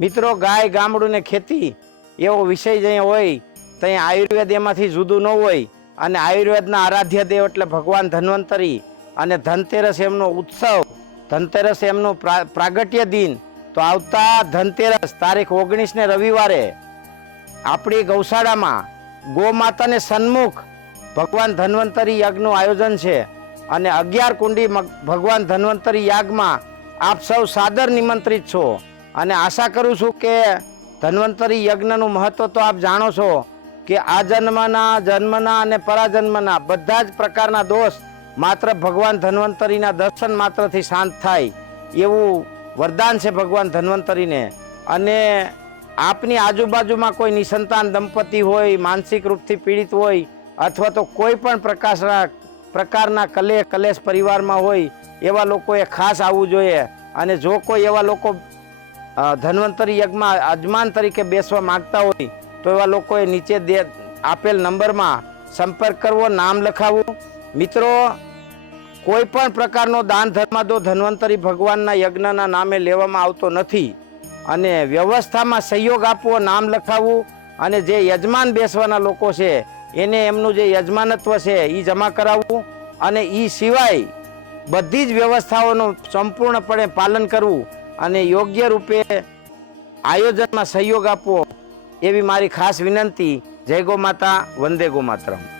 मित्रों गाय गामडू ने खेती एवो विषय जे होय तहीं आयुर्वेद एमांथी जुदुं न होय अने आयुर्वेदना आराध्य देव एटले भगवान धन्वंतरी अने धनतेरस एमनो उत्सव धनतेरस एमनो प्रागट्य दिन तो आवता धनतेरस तारीख 19 ने रविवारे आपणी गौशाळामां गो माताने सन्मुख भगवान धन्वंतरी यज्ञનું आयोजन छे अने 11 कुंडी भगवान धन्वंतरी यागमां आप सौ सादर निमंत्रित छो अने आशा करूं छुं के धन्वंतरी यज्ञનું महत्व तो आप जाणो छो कि आ जन्मना अने पराजन्मना बधा ज प्रकारना दोष मात्र भगवान धन्वंतरीना दर्शन मात्रथी शांत थाय एवुं वरदान छे भगवान धन्वंतरीने। अने आपनी आजुबाजुमां कोई निसंतान दंपति होय, मानसिक रूपथी पीड़ित होय अथवा तो कोई पण प्रकारना कलेश परिवारमां होय एवा लोकोए खास आववुं जोईए। अने जो कोई एवा लोको धन्वंतरी यज्ञमां यजमान तरीके बेसवा मांगता होय तो एवा लोकोए नीचे आपेल नंबर में संपर्क करवो, नाम लखावुं। मित्रों कोई पण प्रकारनो दान धर्मादो धन्वंतरी भगवानना यज्ञना नामे लेवामां आवतो नथी अने व्यवस्थामां सहयोग आपवो, नाम लखावुं अने जे यजमान बेसवाना लोको छे एने एमनुं जे यजमानत्व छे ई जमा कराववुं अने ई सिवाय बधी ज व्यवस्थाओनुं संपूर्णपणे पालन करवुं अने योग्य रूपे आयोजन में सहयोग आपवो एवी मारी खास विनंती। जय गौ माता, वंदे गो मातरम।